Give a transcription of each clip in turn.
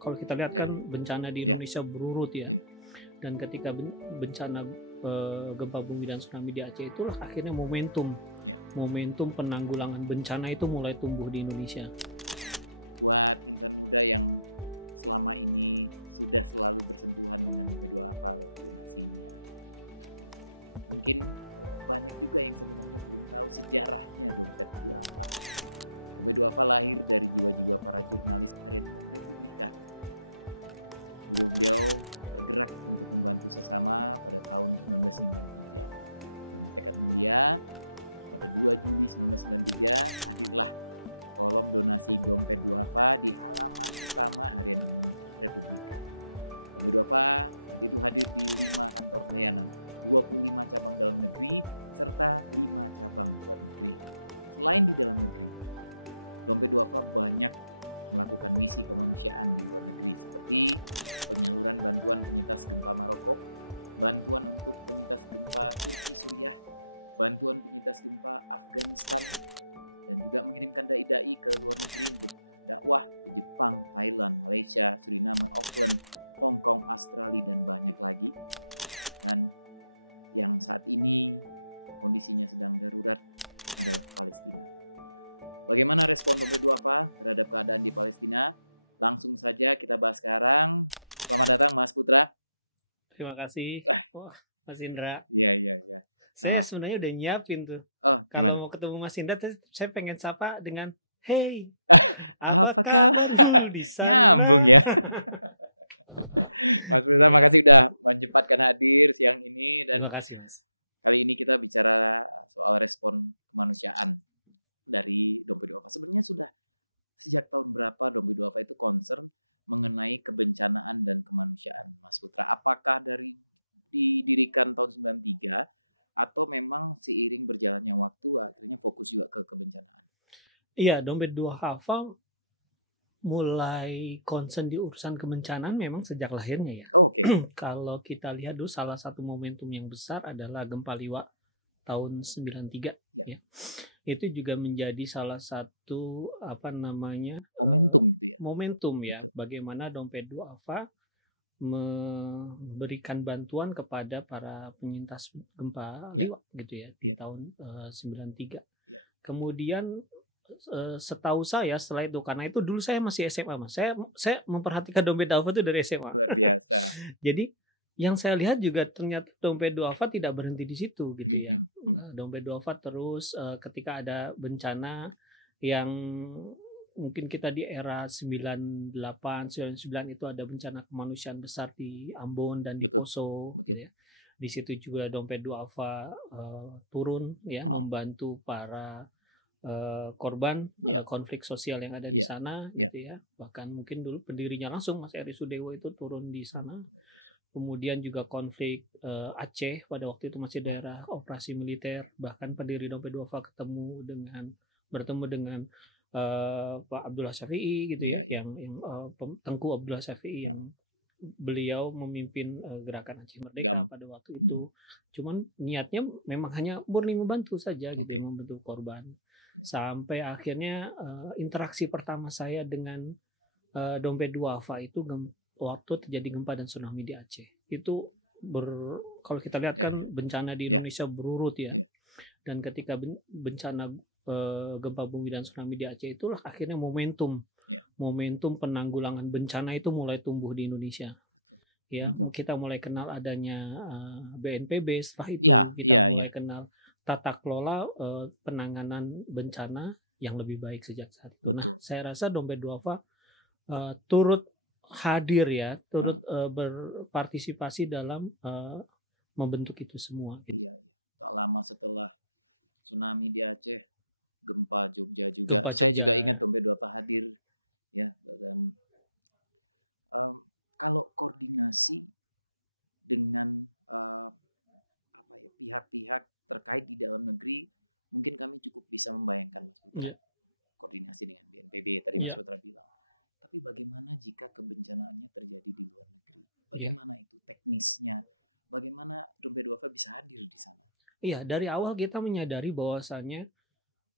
kalau kita lihat kan bencana di Indonesia berurut ya, dan ketika bencana gempa bumi dan tsunami di Aceh, itulah akhirnya momentum penanggulangan bencana itu mulai tumbuh di Indonesia. Terima kasih. Wah, Mas Indra. Saya sebenarnya udah nyiapin tuh. Kalau mau ketemu Mas Indra, saya pengen sapa dengan "Hey, apa kabarmu di sana?" Iya. Terima kasih, Mas. Kali ini kita bicara soal respon manusia dari 2020. Sebenarnya sudah sejak tahun berapa atau berapa itu concern mengenai kebencanaan dan kemanusiaan. Apakah dari militer atau sudah pikiran atau memang seiring berjalannya waktu fokus juga terpenuhi? Iya, Dompet Dua Hafal mulai concern di urusan kebencanaan memang sejak lahirnya ya. Kalau kita lihat dulu, salah satu momentum yang besar adalah gempa Liwa tahun 93 ya. Itu juga menjadi salah satu momentum ya, bagaimana Dompet Duafa memberikan bantuan kepada para penyintas gempa Liwa gitu ya di tahun 93. Kemudian setahu saya setelah itu, karena itu dulu saya masih SMA, Mas. Saya memperhatikan Dompet Duafa itu dari SMA. Jadi yang saya lihat juga ternyata Dompet Duafa tidak berhenti di situ gitu ya. Dompet Duafa terus ketika ada bencana yang mungkin kita di era 98, 99 itu ada bencana kemanusiaan besar di Ambon dan di Poso gitu ya. Di situ juga Dompet Duafa turun ya membantu para korban konflik sosial yang ada di sana gitu ya. Bahkan mungkin dulu pendirinya langsung Mas Eri Sudewo itu turun di sana. Kemudian juga konflik Aceh pada waktu itu masih daerah operasi militer, bahkan pendiri Dompet Duafa bertemu dengan Pak Abdullah Syafi'i gitu ya, yang Tengku Abdullah Syafi'i yang beliau memimpin gerakan Aceh Merdeka pada waktu itu. Cuman niatnya memang hanya murni membantu saja gitu ya, membantu korban. Sampai akhirnya interaksi pertama saya dengan Dompet Duafa itu waktu terjadi gempa dan tsunami di Aceh. Itu kalau kita lihat kan bencana di Indonesia berurut ya. Dan ketika bencana gempa bumi dan tsunami di Aceh, itulah akhirnya momentum penanggulangan bencana itu mulai tumbuh di Indonesia. Ya, kita mulai kenal adanya BNPB, setelah itu kita mulai kenal tata kelola penanganan bencana yang lebih baik sejak saat itu. Nah, saya rasa Dompet Duafa turut hadir ya, turut berpartisipasi dalam membentuk itu semua gitu. Gempa Jogja. Iya. Iya. Iya. Iya, dari awal kita menyadari bahwasannya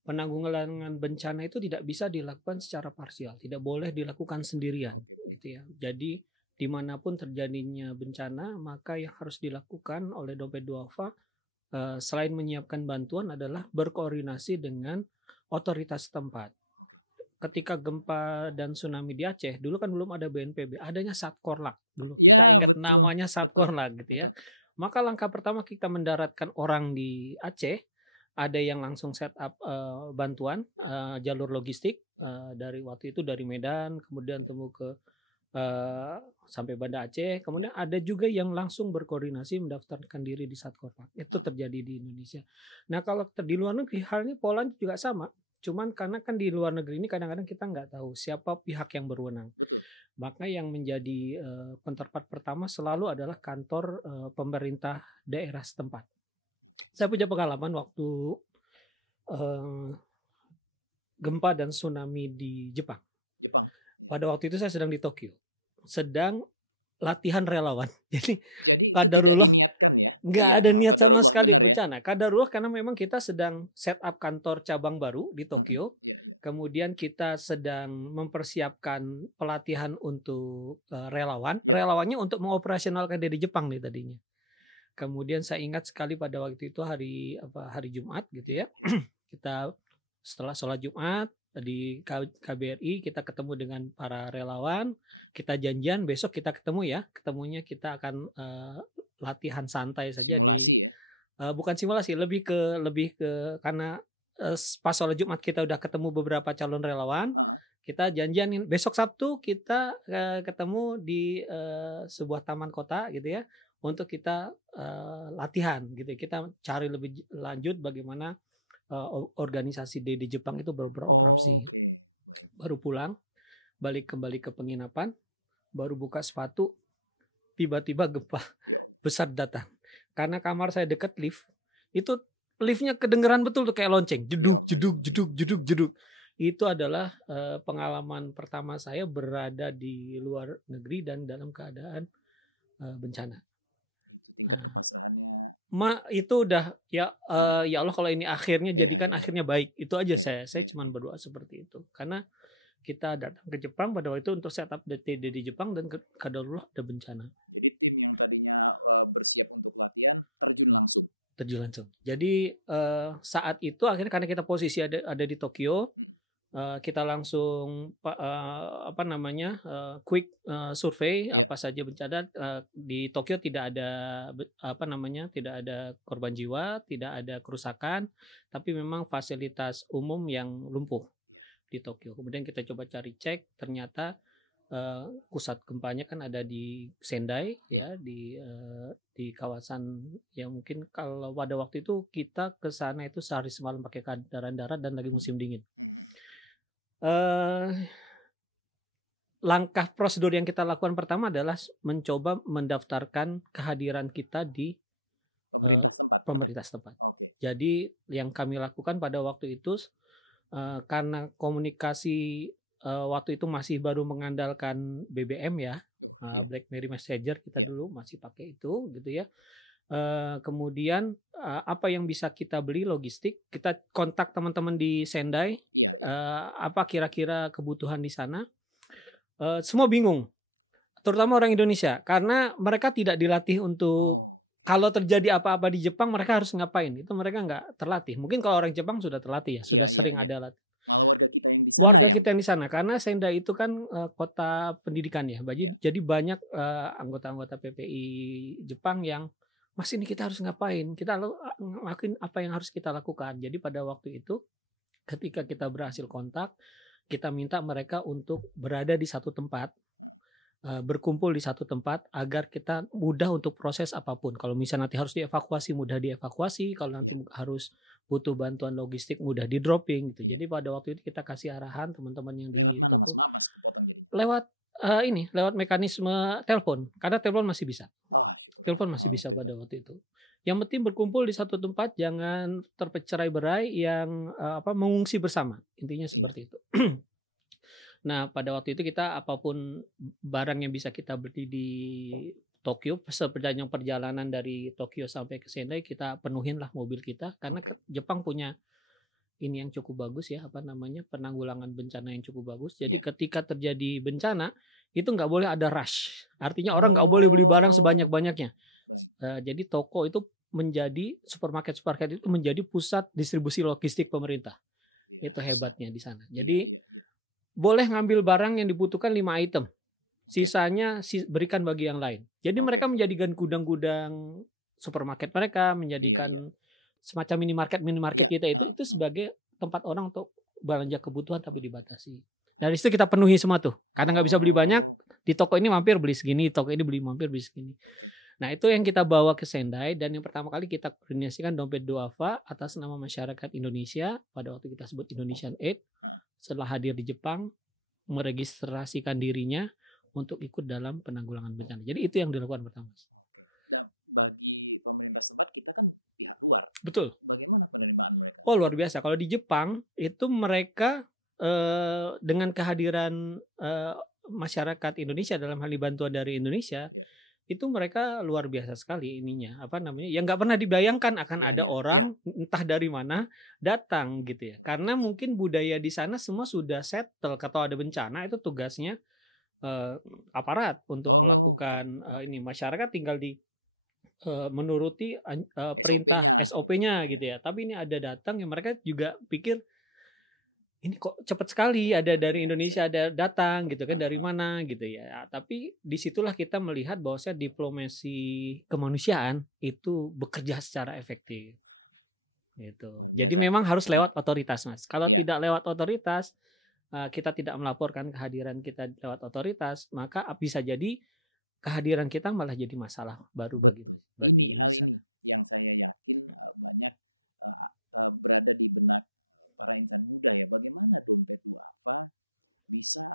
penanggulangan bencana itu tidak bisa dilakukan secara parsial, tidak boleh dilakukan sendirian, gitu ya. Jadi dimanapun terjadinya bencana, maka yang harus dilakukan oleh Dompet Duafa selain menyiapkan bantuan adalah berkoordinasi dengan otoritas setempat. Ketika gempa dan tsunami di Aceh, dulu kan belum ada BNPB, adanya Satkorlak dulu. Kita Ya, ingat betul. namanya Satkorlak gitu ya. Maka langkah pertama kita mendaratkan orang di Aceh, ada yang langsung set up bantuan jalur logistik dari waktu itu dari Medan, kemudian temu ke sampai Banda Aceh, kemudian ada juga yang langsung berkoordinasi mendaftarkan diri di Satkorlak. Itu terjadi di Indonesia. Nah kalau di luar negeri halnya Poland juga sama. Cuman karena kan di luar negeri ini kadang-kadang kita nggak tahu siapa pihak yang berwenang. Maka yang menjadi counterpart pertama selalu adalah kantor pemerintah daerah setempat. Saya punya pengalaman waktu eh, gempa dan tsunami di Jepang. Pada waktu itu saya sedang di Tokyo, sedang latihan relawan. Jadi kadarullah nggak ada niat sama sekali bencana. Kadarullah karena memang kita sedang set up kantor cabang baru di Tokyo. Kemudian kita sedang mempersiapkan pelatihan untuk relawan. Relawannya untuk mengoperasionalkan dari Jepang nih tadinya. Kemudian saya ingat sekali pada waktu itu hari Jumat gitu ya. Kita setelah sholat Jumat di KBRI kita ketemu dengan para relawan, kita janjian besok kita ketemu ya. Ketemunya kita akan latihan santai saja di bukan simulasi, lebih ke karena pas sholat Jumat kita udah ketemu beberapa calon relawan. Kita janjian besok Sabtu kita ketemu di sebuah taman kota gitu ya untuk kita latihan gitu. Kita cari lebih lanjut bagaimana organisasi di Jepang itu beroperasi. Baru pulang, balik kembali ke penginapan, baru buka sepatu, tiba-tiba gempa besar datang. Karena kamar saya dekat lift, itu liftnya kedengeran betul tuh kayak lonceng, jeduk jeduk jeduk jeduk jeduk. Itu adalah pengalaman pertama saya berada di luar negeri dan dalam keadaan bencana. Itu udah ya ya Allah kalau ini akhirnya jadikan akhirnya baik. Itu aja saya cuma berdoa seperti itu. Karena kita datang ke Jepang pada waktu itu untuk setup DTD di Jepang dan kadarullah ada bencana. Terjun langsung. Jadi saat itu akhirnya karena kita posisi ada di Tokyo, kita langsung quick survei apa saja bencana di Tokyo tidak ada tidak ada korban jiwa, tidak ada kerusakan, tapi memang fasilitas umum yang lumpuh di Tokyo. Kemudian kita coba cari cek, ternyata pusat gempanya kan ada di Sendai ya di kawasan yang mungkin kalau pada waktu itu kita ke sana itu sehari semalam pakai kendaraan darat dan lagi musim dingin. Langkah prosedur yang kita lakukan pertama adalah mencoba mendaftarkan kehadiran kita di pemerintah setempat. Jadi yang kami lakukan pada waktu itu karena komunikasi waktu itu masih baru mengandalkan BBM ya, BlackBerry Messenger kita dulu masih pakai itu gitu ya. Kemudian apa yang bisa kita beli logistik, kita kontak teman-teman di Sendai, apa kira-kira kebutuhan di sana. Semua bingung, terutama orang Indonesia, karena mereka tidak dilatih untuk kalau terjadi apa-apa di Jepang mereka harus ngapain, itu mereka nggak terlatih. Mungkin kalau orang Jepang sudah terlatih ya, sudah sering ada latih. Warga kita yang di sana, karena Sendai itu kan kota pendidikan ya, jadi banyak anggota-anggota PPI Jepang yang Mas ini kita harus ngapain? Kita lakuin apa yang harus kita lakukan. Jadi pada waktu itu ketika kita berhasil kontak, kita minta mereka untuk berada di satu tempat, berkumpul di satu tempat agar kita mudah untuk proses apapun. Kalau misalnya nanti harus dievakuasi, mudah dievakuasi. Kalau nanti harus butuh bantuan logistik, mudah di dropping gitu. Jadi pada waktu itu kita kasih arahan teman-teman yang di toko lewat lewat mekanisme telepon, karena telepon masih bisa. Telepon masih bisa pada waktu itu. Yang penting berkumpul di satu tempat, jangan tercerai-berai, yang mengungsi bersama. Intinya seperti itu. Nah, pada waktu itu kita apapun barang yang bisa kita beli di Tokyo, sepanjang perjalanan dari Tokyo sampai ke Sendai kita penuhin lah mobil kita, karena Jepang punya ini yang cukup bagus ya, apa namanya, penanggulangan bencana yang cukup bagus. Jadi ketika terjadi bencana, itu nggak boleh ada rush. Artinya orang nggak boleh beli barang sebanyak-banyaknya. Jadi toko itu menjadi supermarket itu menjadi pusat distribusi logistik pemerintah. Itu hebatnya di sana. Jadi boleh ngambil barang yang dibutuhkan 5 item. Sisanya berikan bagi yang lain. Jadi mereka menjadikan gudang-gudang supermarket mereka, menjadikan semacam minimarket kita itu sebagai tempat orang untuk belanja kebutuhan tapi dibatasi. Dari situ kita penuhi semua tuh. Karena nggak bisa beli banyak, di toko ini mampir beli segini, toko ini mampir beli segini. Nah itu yang kita bawa ke Sendai, dan yang pertama kali kita koordinasikan dompet duafa atas nama masyarakat Indonesia pada waktu kita sebut Indonesian Aid. Setelah hadir di Jepang, meregistrasikan dirinya untuk ikut dalam penanggulangan bencana. Jadi itu yang dilakukan pertama. Betul. Oh luar biasa. Kalau di Jepang itu mereka dengan kehadiran masyarakat Indonesia dalam hal bantuan dari Indonesia, itu mereka luar biasa sekali ininya. Apa namanya? Yang nggak pernah dibayangkan akan ada orang entah dari mana datang gitu ya. Karena mungkin budaya di sana semua sudah settle. Kalau ada bencana itu tugasnya aparat untuk melakukan ini. Masyarakat tinggal menuruti perintah SOP-nya gitu ya. Tapi ini ada datang yang mereka juga pikir ini kok cepat sekali ada dari Indonesia ada datang gitu kan, dari mana gitu ya. Tapi disitulah kita melihat bahwasanya diplomasi kemanusiaan itu bekerja secara efektif. Gitu. Jadi memang harus lewat otoritas, Mas. Kalau tidak lewat otoritas, kita tidak melaporkan kehadiran kita lewat otoritas, maka bisa jadi kehadiran kita malah jadi masalah baru bagi di sana. Yang saya yakin banyak berada di benak para insan juga ya, bagaimana dompet duafa bisa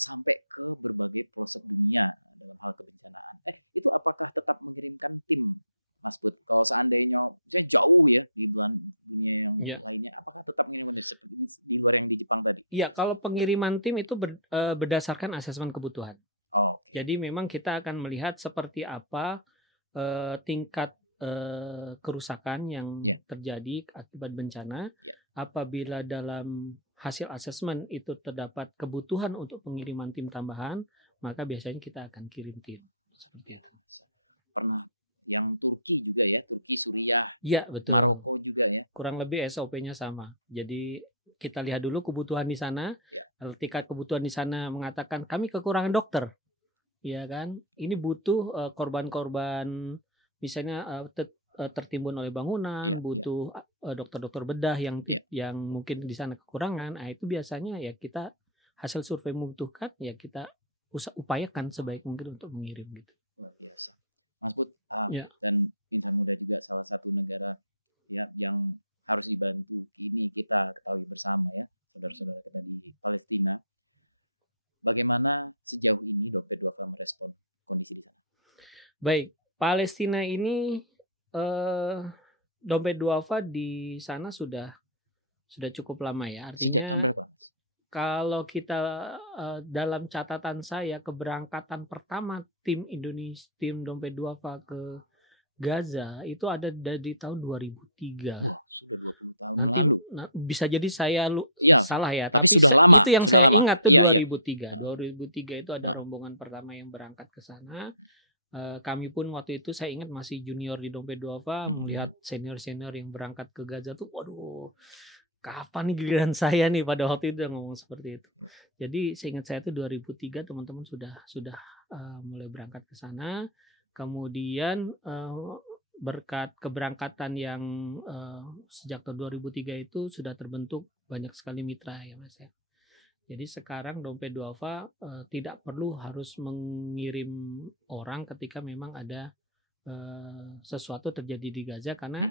sampai ke berbagai prosesnya itu apakah tetap menjadikan tim Mas Bud? Kalau seandainya mungkin jauh ya di ya. Apakah tetap dibayar di Jepang tadi? Iya, kalau pengiriman tim itu berdasarkan asesmen kebutuhan. Jadi memang kita akan melihat seperti apa tingkat kerusakan yang terjadi akibat bencana. Apabila dalam hasil asesmen itu terdapat kebutuhan untuk pengiriman tim tambahan, maka biasanya kita akan kirim tim seperti itu. Yang Turki juga ya, Turki sudah. Ya betul. Kurang lebih SOP-nya sama. Jadi kita lihat dulu kebutuhan di sana. Kalau tingkat kebutuhan di sana mengatakan kami kekurangan dokter. Ya kan, ini butuh korban-korban misalnya tertimbun oleh bangunan, butuh dokter-dokter bedah yang mungkin di sana kekurangan. Nah, itu biasanya ya kita hasil survei membutuhkan ya kita upayakan sebaik mungkin untuk mengirim gitu. Ya. Yang harus dibantu ini kita tahu bersama ya, Palestina. Bagaimana sejauh ini Baik, Palestina ini dompet duafa di sana sudah cukup lama ya. Artinya kalau kita dalam catatan saya keberangkatan pertama tim dompet duafa ke Gaza itu ada dari tahun 2003. Nanti bisa jadi saya salah ya, tapi itu yang saya ingat tuh 2003. 2003 itu ada rombongan pertama yang berangkat ke sana. Kami pun waktu itu saya ingat masih junior di dompet duafa, melihat senior-senior yang berangkat ke Gaza tuh, waduh, kapan nih giliran saya nih, pada waktu itu udah ngomong seperti itu. Jadi seingat saya tuh 2003 teman-teman sudah mulai berangkat ke sana. Kemudian berkat keberangkatan yang sejak tahun 2003 itu sudah terbentuk banyak sekali mitra ya Mas ya. Jadi sekarang dompet duafa tidak perlu harus mengirim orang ketika memang ada sesuatu terjadi di Gaza, karena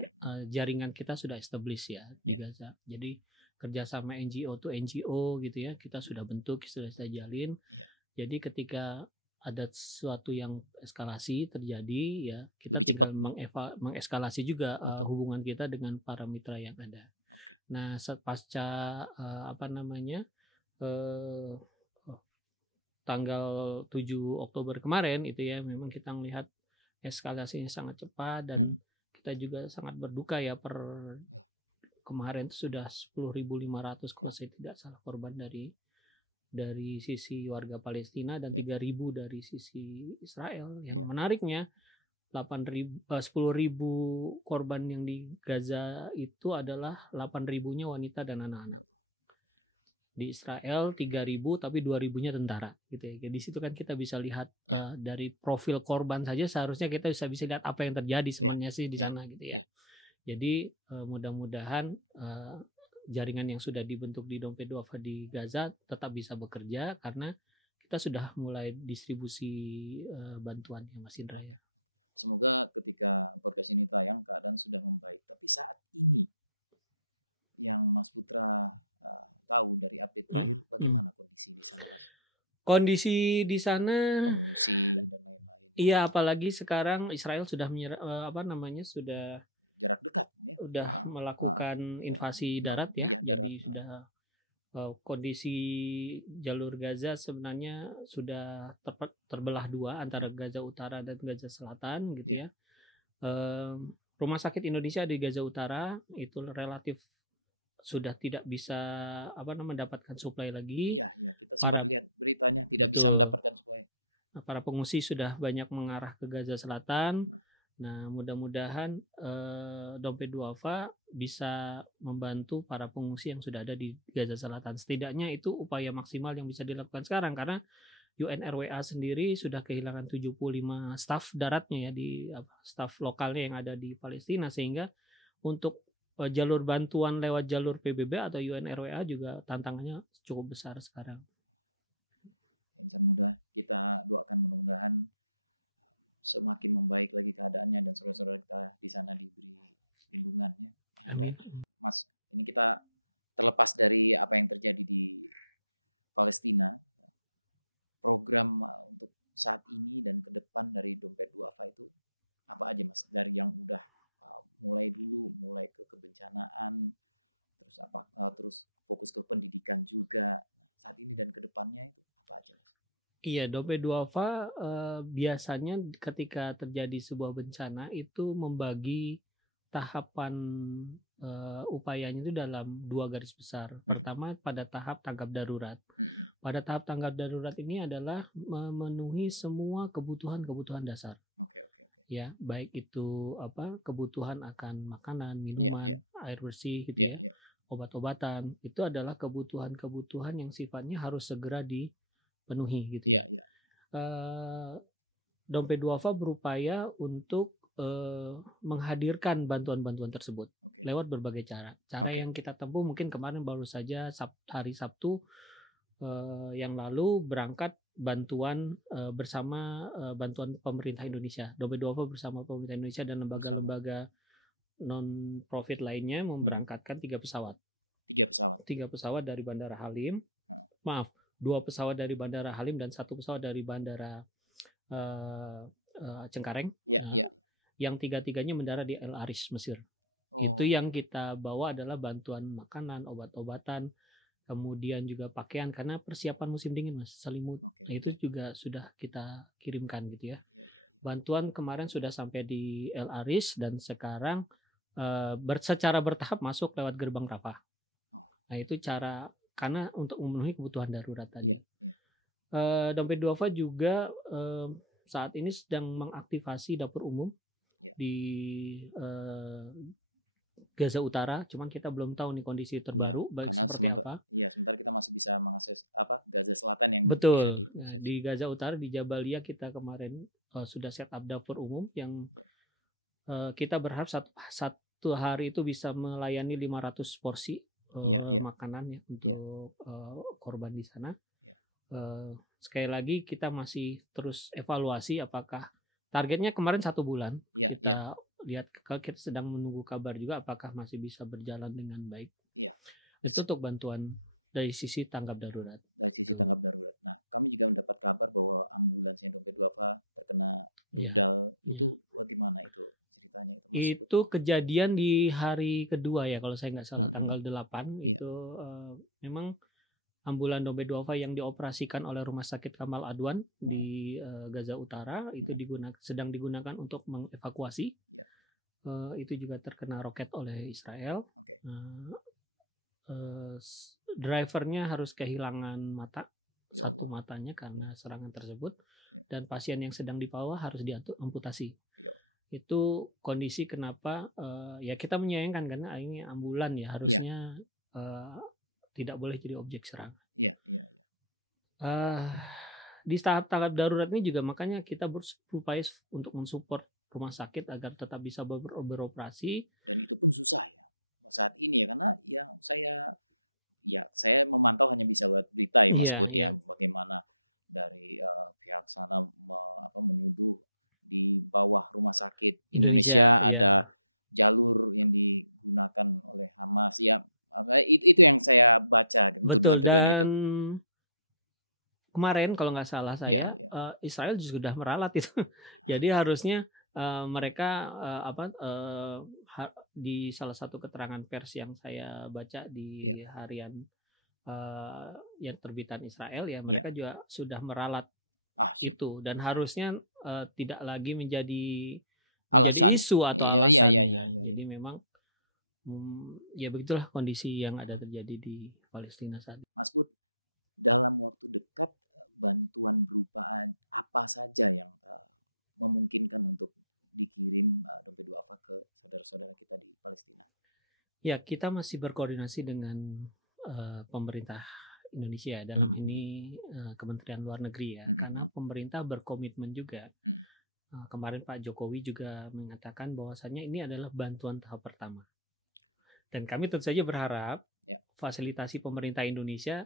jaringan kita sudah established ya di Gaza. Jadi kerjasama NGO to NGO gitu ya kita sudah bentuk, sudah kita jalin. Jadi ketika ada sesuatu yang eskalasi terjadi ya kita tinggal mengeskalasi juga hubungan kita dengan para mitra yang ada. Nah pasca tanggal 7 Oktober kemarin itu ya memang kita melihat eskalasinya sangat cepat dan kita juga sangat berduka ya per kemarin itu sudah 10.500 kalau saya tidak salah korban dari sisi warga Palestina dan 3.000 dari sisi Israel. Yang menariknya 10.000 korban yang di Gaza itu adalah 8.000-nya wanita dan anak-anak. Di Israel 3.000 tapi 2.000-nya tentara gitu ya. Di situ kan kita bisa lihat dari profil korban saja seharusnya kita bisa lihat apa yang terjadi sebenarnya sih di sana gitu ya. Jadi mudah-mudahan jaringan yang sudah dibentuk di Dompet Duafa di Gaza tetap bisa bekerja karena kita sudah mulai distribusi bantuan ya Mas Indra ya. Semoga ketika proses ini Pak yang sudah mulai bisa yang masuk tahu dari update. Kondisi di sana iya apalagi sekarang Israel sudah sudah melakukan invasi darat ya. Jadi sudah kondisi jalur Gaza sebenarnya sudah terbelah dua antara Gaza Utara dan Gaza Selatan gitu ya. Rumah sakit Indonesia di Gaza Utara itu relatif sudah tidak bisa mendapatkan suplai lagi. Para pengungsi sudah banyak mengarah ke Gaza Selatan. Nah, mudah-mudahan Dompet Duafa bisa membantu para pengungsi yang sudah ada di Gaza Selatan. Setidaknya itu upaya maksimal yang bisa dilakukan sekarang karena UNRWA sendiri sudah kehilangan 75 staf daratnya ya staf lokalnya yang ada di Palestina sehingga untuk jalur bantuan lewat jalur PBB atau UNRWA juga tantangannya cukup besar sekarang. Amin. Kita terlepas dari apa yang terjadi di Palestina, program saat ini yang ke depan dari Dompet Duafa itu apa aja yang sudah mulai ke kebencanaan sama terus fokus ke pendidikan juga dan ke depannya. Iya, Dompet Duafa biasanya ketika terjadi sebuah bencana itu membagi tahapan upayanya itu dalam 2 garis besar. Pertama pada tahap tanggap darurat. Pada tahap tanggap darurat ini adalah memenuhi semua kebutuhan dasar. Ya, baik itu kebutuhan akan makanan, minuman, air bersih gitu ya, obat-obatan. Itu adalah kebutuhan-kebutuhan yang sifatnya harus segera dipenuhi gitu ya. Dompet Duafa berupaya untuk menghadirkan bantuan-bantuan tersebut lewat berbagai cara. Cara yang kita tempuh mungkin kemarin baru saja hari Sabtu yang lalu berangkat bantuan bersama bantuan pemerintah Indonesia. Dompet Duafa bersama pemerintah Indonesia dan lembaga-lembaga non-profit lainnya memberangkatkan 3 pesawat. 3 pesawat dari Bandara Halim. 2 pesawat dari Bandara Halim dan 1 pesawat dari Bandara Cengkareng. Yang 3-tiganya mendarat di El Arish, Mesir. Itu yang kita bawa adalah bantuan makanan, obat-obatan, kemudian juga pakaian karena persiapan musim dingin Mas, selimut. Nah, itu juga sudah kita kirimkan gitu ya. Bantuan kemarin sudah sampai di El Arish dan sekarang secara bertahap masuk lewat gerbang Rafah. Nah, itu cara karena untuk memenuhi kebutuhan darurat tadi. Dompet Duafa juga saat ini sedang mengaktifasi dapur umum di Gaza Utara, cuman kita belum tahu nih kondisi terbaru baik seperti apa. Betul. Nah, di Gaza Utara di Jabalia kita kemarin sudah set up dapur umum yang kita berharap satu hari itu bisa melayani 500 porsi makanan ya untuk korban di sana. Sekali lagi kita masih terus evaluasi apakah targetnya kemarin 1 bulan. Kita lihat kita sedang menunggu kabar juga apakah masih bisa berjalan dengan baik. Itu untuk bantuan dari sisi tanggap darurat. Itu. Ya. Itu kejadian di hari kedua ya kalau saya nggak salah tanggal 8 itu memang ambulan Dompet Duafa yang dioperasikan oleh Rumah Sakit Kamal Adwan di Gaza Utara itu sedang digunakan untuk mengevakuasi. Itu juga terkena roket oleh Israel. Nah, drivernya harus kehilangan satu matanya karena serangan tersebut, dan pasien yang sedang dibawa harus diamputasi. Itu kondisi kenapa ya kita menyayangkan karena ini ambulan ya, harusnya tidak boleh jadi objek serangan. Di tahap-tahap darurat ini juga makanya kita berupaya untuk mensupport rumah sakit agar tetap bisa beroperasi. Iya, iya. Indonesia, ya. Betul, dan kemarin kalau nggak salah saya Israel sudah meralat itu. Jadi harusnya mereka di salah satu keterangan pers yang saya baca di harian yang terbitan Israel ya, mereka juga sudah meralat itu, dan harusnya tidak lagi menjadi isu atau alasannya. Jadi memang ya begitulah kondisi yang ada terjadi di Palestina saat ini. Ya, kita masih berkoordinasi dengan pemerintah Indonesia, dalam ini Kementerian Luar Negeri ya, karena pemerintah berkomitmen juga. Kemarin Pak Jokowi juga mengatakan bahwasannya ini adalah bantuan tahap pertama. Dan kami tentu saja berharap fasilitasi pemerintah Indonesia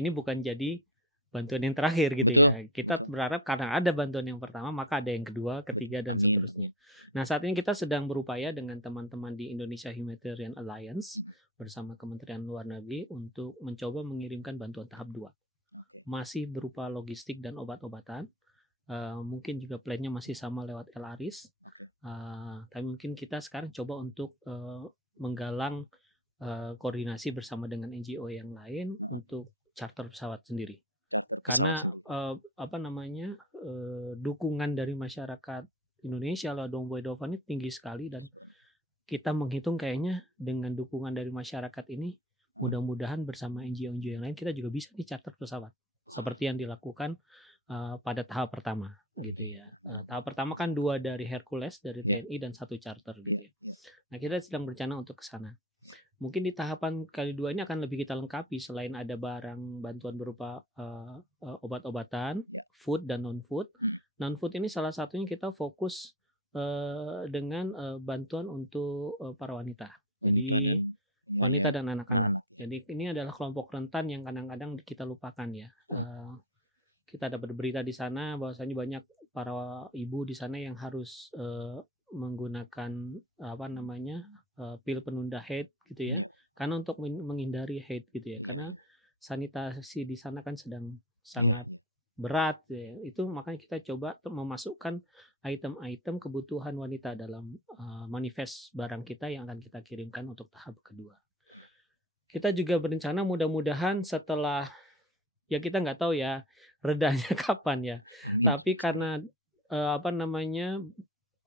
ini bukan jadi bantuan yang terakhir gitu ya. Kita berharap karena ada bantuan yang pertama, maka ada yang kedua, ketiga, dan seterusnya. Nah, saat ini kita sedang berupaya dengan teman-teman di Indonesia Humanitarian Alliance bersama Kementerian Luar Negeri untuk mencoba mengirimkan bantuan tahap 2. Masih berupa logistik dan obat-obatan. Mungkin juga plannya masih sama lewat LARIS. Tapi mungkin kita sekarang coba untuk menggalang koordinasi bersama dengan NGO yang lain untuk charter pesawat sendiri. Karena dukungan dari masyarakat Indonesia lewat Dongboy Dova ini tinggi sekali, dan kita menghitung kayaknya dengan dukungan dari masyarakat ini mudah-mudahan bersama NGO yang lain kita juga bisa nih charter pesawat seperti yang dilakukan pada tahap pertama gitu ya. Tahap pertama kan 2 dari Hercules dari TNI dan 1 charter gitu ya. Nah, kita sedang berencana untuk ke sana. Mungkin di tahapan kali 2 ini akan lebih kita lengkapi, selain ada barang bantuan berupa obat-obatan, food dan non-food. Non-food ini salah satunya kita fokus dengan bantuan untuk para wanita. Jadi wanita dan anak-anak. Jadi ini adalah kelompok rentan yang kadang-kadang kita lupakan ya. Kita dapat berita di sana bahwasanya banyak para ibu di sana yang harus menggunakan pil penunda haid gitu ya, karena untuk menghindari haid gitu ya, karena sanitasi di sana kan sedang sangat berat ya. Itu makanya kita coba memasukkan item-item kebutuhan wanita dalam manifest barang kita yang akan kita kirimkan untuk tahap kedua. Kita juga berencana mudah-mudahan setelah, ya kita nggak tahu ya redanya kapan ya, tapi karena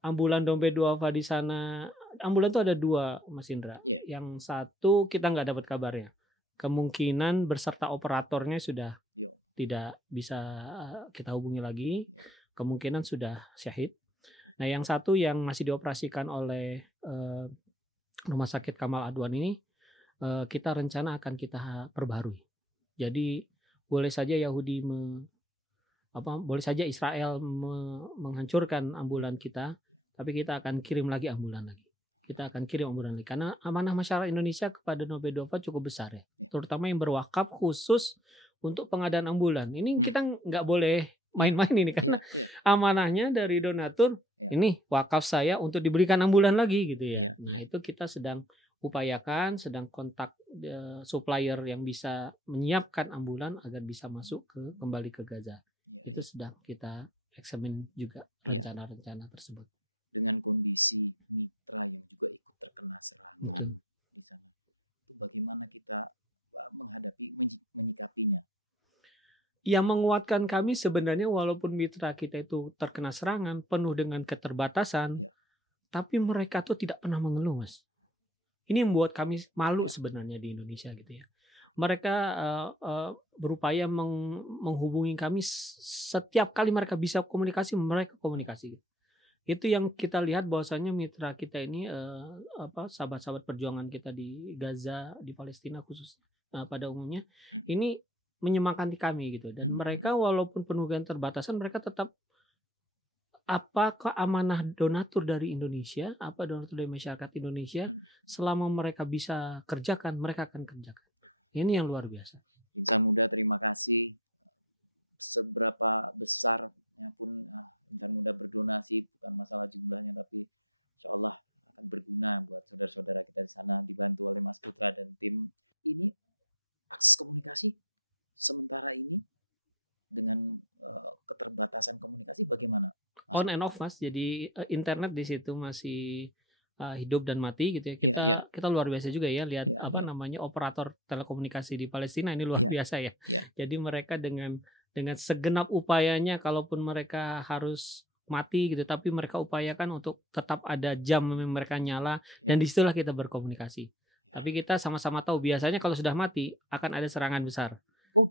ambulan Dompet Duafa di sana, ambulan itu ada 2 Mas Indra. Yang satu kita nggak dapat kabarnya. Kemungkinan berserta operatornya sudah tidak bisa kita hubungi lagi. Kemungkinan sudah syahid. Nah, yang satu yang masih dioperasikan oleh Rumah Sakit Kamal Adwan ini kita rencana akan kita perbarui. Jadi boleh saja boleh saja Israel menghancurkan ambulan kita, tapi kita akan kirim lagi ambulan lagi. Kita akan kirim ambulan lagi karena amanah masyarakat Indonesia kepada Dompet Duafa cukup besar ya, terutama yang berwakaf khusus untuk pengadaan ambulan. Ini kita nggak boleh main-main ini karena amanahnya dari donatur, ini wakaf saya untuk diberikan ambulan lagi gitu ya. Nah, itu kita sedang upayakan, sedang kontak supplier yang bisa menyiapkan ambulan agar bisa masuk kembali ke Gaza. Itu sedang kita eksamin juga rencana-rencana tersebut. Betul. Yang menguatkan kami sebenarnya walaupun mitra kita itu terkena serangan penuh dengan keterbatasan, tapi mereka tuh tidak pernah mengeluh, Mas. Ini yang membuat kami malu sebenarnya di Indonesia gitu ya. Mereka berupaya menghubungi kami setiap kali mereka bisa komunikasi, mereka komunikasi. Itu yang kita lihat bahwasanya mitra kita ini, sahabat-sahabat perjuangan kita di Gaza, di Palestina khusus, pada umumnya, ini menyemangati kami gitu dan mereka walaupun penuh dengan keterbatasan mereka tetap apakah amanah donatur dari Indonesia, apa donatur dari masyarakat Indonesia, selama mereka bisa kerjakan, mereka akan kerjakan. Ini yang luar biasa. Terima kasih seberapa besar yang sudah berdonasi dalam masalah cinta tapi setelah berguna saudara-saudara kita sama dan kita dan tim ini komunikasi secara ini dengan keterbatasan komunikasi bagaimana? On and off Mas, jadi internet di situ masih hidup dan mati gitu ya. Kita luar biasa juga ya lihat operator telekomunikasi di Palestina ini luar biasa ya. Jadi mereka dengan segenap upayanya kalaupun mereka harus mati gitu, tapi mereka upayakan untuk tetap ada jam mereka nyala dan disitulah kita berkomunikasi. Tapi kita sama-sama tahu biasanya kalau sudah mati akan ada serangan besar.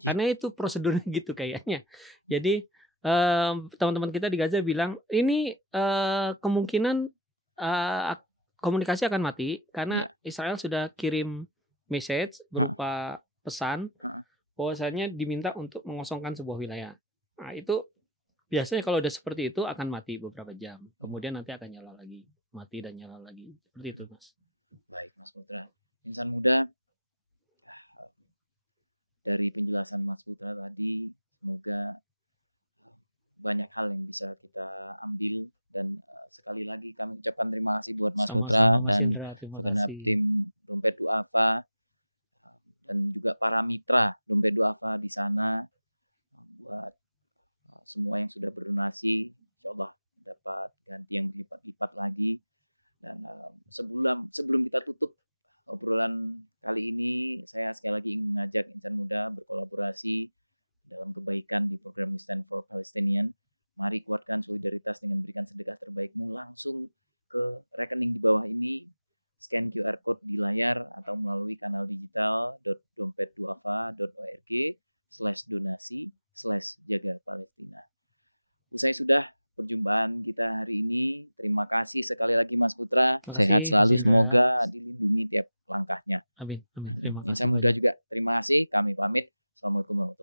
Karena itu prosedurnya gitu kayaknya. Jadi teman-teman kita di Gaza bilang ini kemungkinan komunikasi akan mati karena Israel sudah kirim message berupa pesan bahwasanya diminta untuk mengosongkan sebuah wilayah. Nah itu biasanya kalau udah seperti itu akan mati beberapa jam, kemudian nanti akan nyala lagi, mati dan nyala lagi, seperti itu Mas. Dari penjelasan Mas Huda tadi, semoga banyak hal yang bisa kita ambil dan sekali lagi kami ucapkan terima kasih. Sama-sama Mas Indra, terima kasih. Dan juga para mitra untuk apa di sana semua yang sudah berdonasi bahwa yang kita tadi dan sebelum kita tutup obrolan kali ini saya sekali lagi mengajak kita berkolaborasi dan kebaikan di beberapa desain podcastnya. Mari kuatkan solidaritas yang memberikan segala terbaiknya langsung ke rekening bawah ini. Scan QR code di layar melalui kanal digital www.doa.donasi/donasi/jaga kita. Saya sudah perjumpaan kita hari ini. Terima kasih sekali lagi Mas Huda. Terima kasih Mas Indra. Amin, amin. Terima kasih banyak. Terima kasih. Kami pamit. Assalamualaikum.